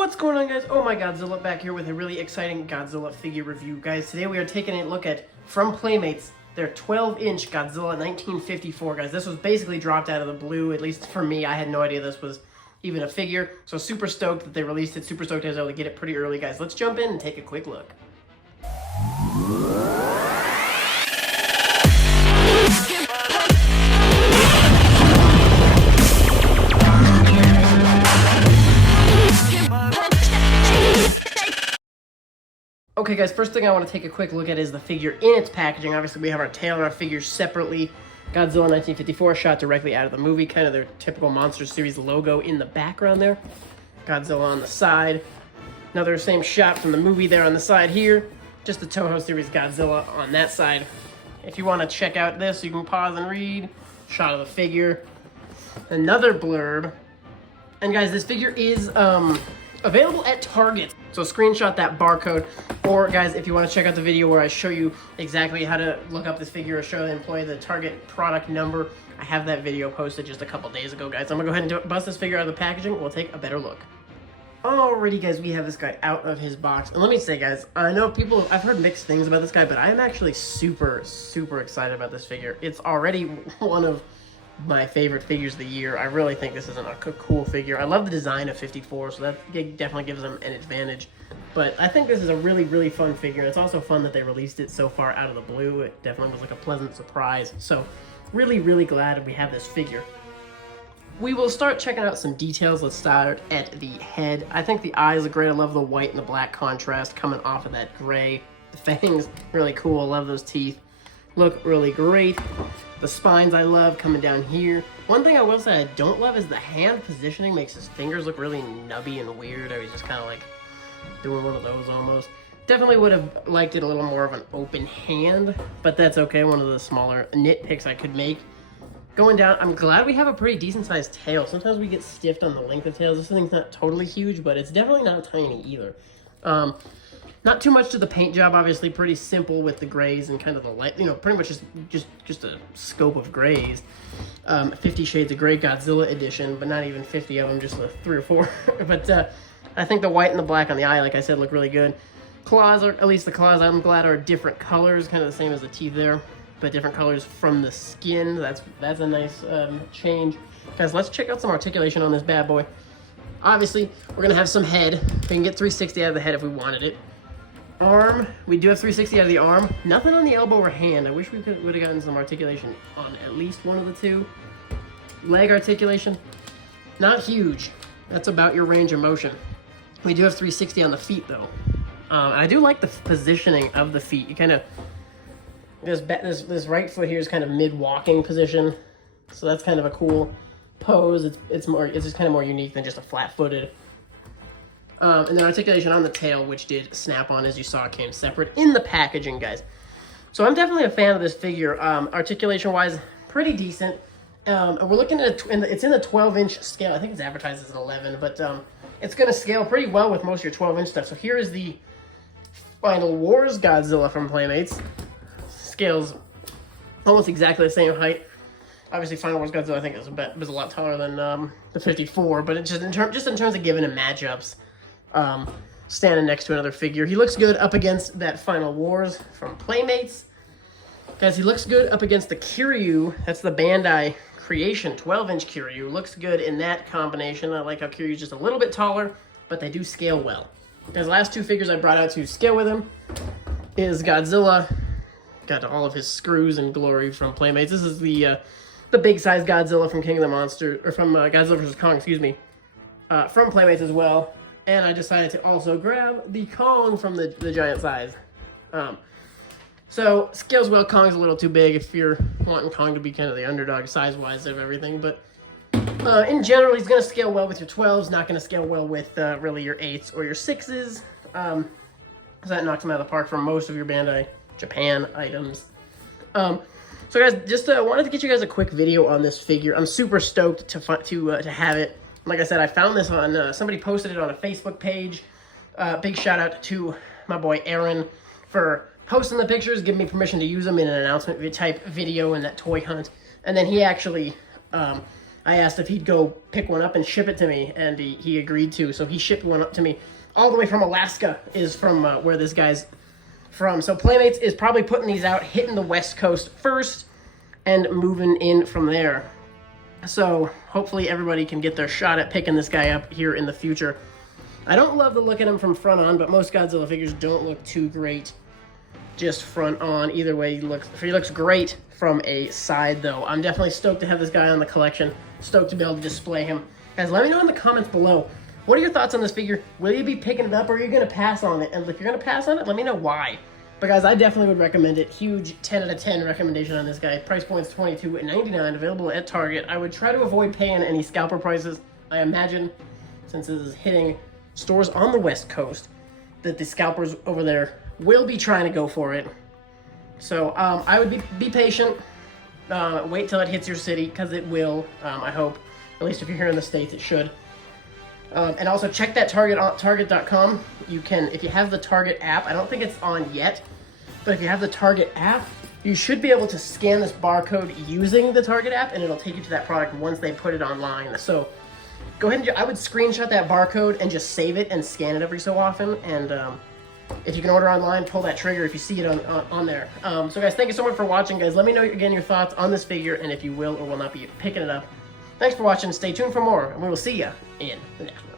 What's going on, guys? Oh my Godzilla, back here with a really exciting Godzilla figure review. Guys, today we are taking a look at, from Playmates, their 12-inch Godzilla 1954. Guys, this was basically dropped out of the blue, at least for me. I had no idea this was even a figure, so super stoked that they released it. Super stoked I was able to get it pretty early, guys. Let's jump in and take a quick look. Okay guys, first thing I want to take a quick look at is the figure in its packaging. Obviously we have our tail and our figures separately. Godzilla 1954 shot directly out of the movie, kind of their typical Monster Series logo in the background there. Godzilla on the side. Another same shot from the movie there on the side here. Just the Toho Series Godzilla on that side. If you want to check out this, you can pause and read. Shot of the figure. Another blurb. And guys, this figure is available at Target. So screenshot that barcode, or guys, if you want to check out the video where I show you exactly how to look up this figure or show the employee the Target product number, I have that video posted just a couple days ago, guys. I'm gonna go ahead and bust this figure out of the packaging. We'll take a better look. Alrighty, guys, we have this guy out of his box. And let me say, guys, I know I've heard mixed things about this guy, but I'm actually super, super excited about this figure. It's already one of my favorite figures of the year. I really think this is a cool figure. I love the design of 54, so that definitely gives them an advantage. But I think this is a really, really fun figure. It's also fun that they released it so far out of the blue. It definitely was like a pleasant surprise. So really, really glad we have this figure. We will start checking out some details. Let's start at the head. I think the eyes are great. I love the white and the black contrast coming off of that gray. The fangs, really cool. I love those teeth. Look really great. The spines I love coming down here. One thing I will say I don't love is the hand positioning makes his fingers look really nubby and weird. I was just kind of like doing one of those almost. Definitely would have liked it a little more of an open hand, but that's okay. One of the smaller nitpicks I could make. Going down, I'm glad we have a pretty decent sized tail. Sometimes we get stiffed on the length of tails. This thing's not totally huge, but it's definitely not tiny either. Not too much to the paint job, obviously pretty simple with the grays and kind of the light, you know, pretty much just a scope of grays. 50 Shades of Grey Godzilla edition, but not even 50 of them, just 3 or 4. But I think the white and the black on the eye, like I said, look really good. Claws, are, at least the claws, I'm glad, are different colors, kind of the same as the teeth there, but different colors from the skin. That's a nice change. Guys, let's check out some articulation on this bad boy. Obviously, we're gonna have some head. We can get 360 out of the head if we wanted it. Arm, we do have 360 out of the arm. Nothing on the elbow or hand. I wish we would have gotten some articulation on at least one of the two. Leg articulation, not huge. That's about your range of motion. We do have 360 on the feet though. And I do like the positioning of the feet. You kind of, this right foot here is kind of mid-walking position. So that's kind of a cool pose. It's just kind of more unique than just a flat-footed. And then articulation on the tail, which did snap on, as you saw, came separate in the packaging, guys. So I'm definitely a fan of this figure. Articulation-wise, pretty decent. And we're looking at, it's in the 12-inch scale. I think it's advertised as an 11, but it's going to scale pretty well with most of your 12-inch stuff. So here is the Final Wars Godzilla from Playmates. Scales almost exactly the same height. Obviously, Final Wars Godzilla, I think, is a lot taller than the 54, but it's just in terms of giving him matchups. Standing next to another figure. He looks good up against that Final Wars from Playmates. Guys, he looks good up against the Kiryu. That's the Bandai Creation 12-inch Kiryu. Looks good in that combination. I like how Kiryu's just a little bit taller, but they do scale well. Guys, the last two figures I brought out to scale with him is Godzilla. Got all of his screws and glory from Playmates. This is the big size Godzilla from King of the Monsters, or from Godzilla vs. Kong, excuse me, from Playmates as well. And I decided to also grab the Kong from the giant size. So, scales well. Kong's a little too big if you're wanting Kong to be kind of the underdog size-wise of everything. But in general, he's going to scale well with your 12s, not going to scale well with really your 8s or your 6s. So that knocks him out of the park for most of your Bandai Japan items. So guys, just wanted to get you guys a quick video on this figure. I'm super stoked to have it. Like I said, I found this on, somebody posted it on a Facebook page. Big shout out to my boy Aaron for posting the pictures, giving me permission to use them in an announcement type video in that toy hunt. And then he actually I asked if he'd go pick one up and ship it to me, and he agreed to. So he shipped one up to me all the way from Alaska, is from where this guy's from. So Playmates is probably putting these out, hitting the West Coast first, and moving in from there. So hopefully everybody can get their shot at picking this guy up here in the future. I don't love the look at him from front on, but most Godzilla figures don't look too great just front on. Either way, he looks great from a side, though. I'm definitely stoked to have this guy on the collection. Stoked to be able to display him. Guys, let me know in the comments below. What are your thoughts on this figure? Will you be picking it up, or are you going to pass on it? And if you're going to pass on it, let me know why. But guys, I definitely would recommend it. Huge 10 out of 10 recommendation on this guy. Price point's $22.99, available at Target. I would try to avoid paying any scalper prices. I imagine, since this is hitting stores on the West Coast, that the scalpers over there will be trying to go for it. So I would be patient. Wait till it hits your city, because it will, I hope. At least if you're here in the States, it should. And also check that Target.com. You can, if you have the Target app, I don't think it's on yet, but if you have the Target app, you should be able to scan this barcode using the Target app, and it'll take you to that product once they put it online. So go ahead and I would screenshot that barcode and just save it and scan it every so often. And if you can order online, pull that trigger if you see it on there. So guys, thank you so much for watching, guys. Let me know again your thoughts on this figure and if you will or will not be picking it up. Thanks for watching. Stay tuned for more, and we will see you in the next one.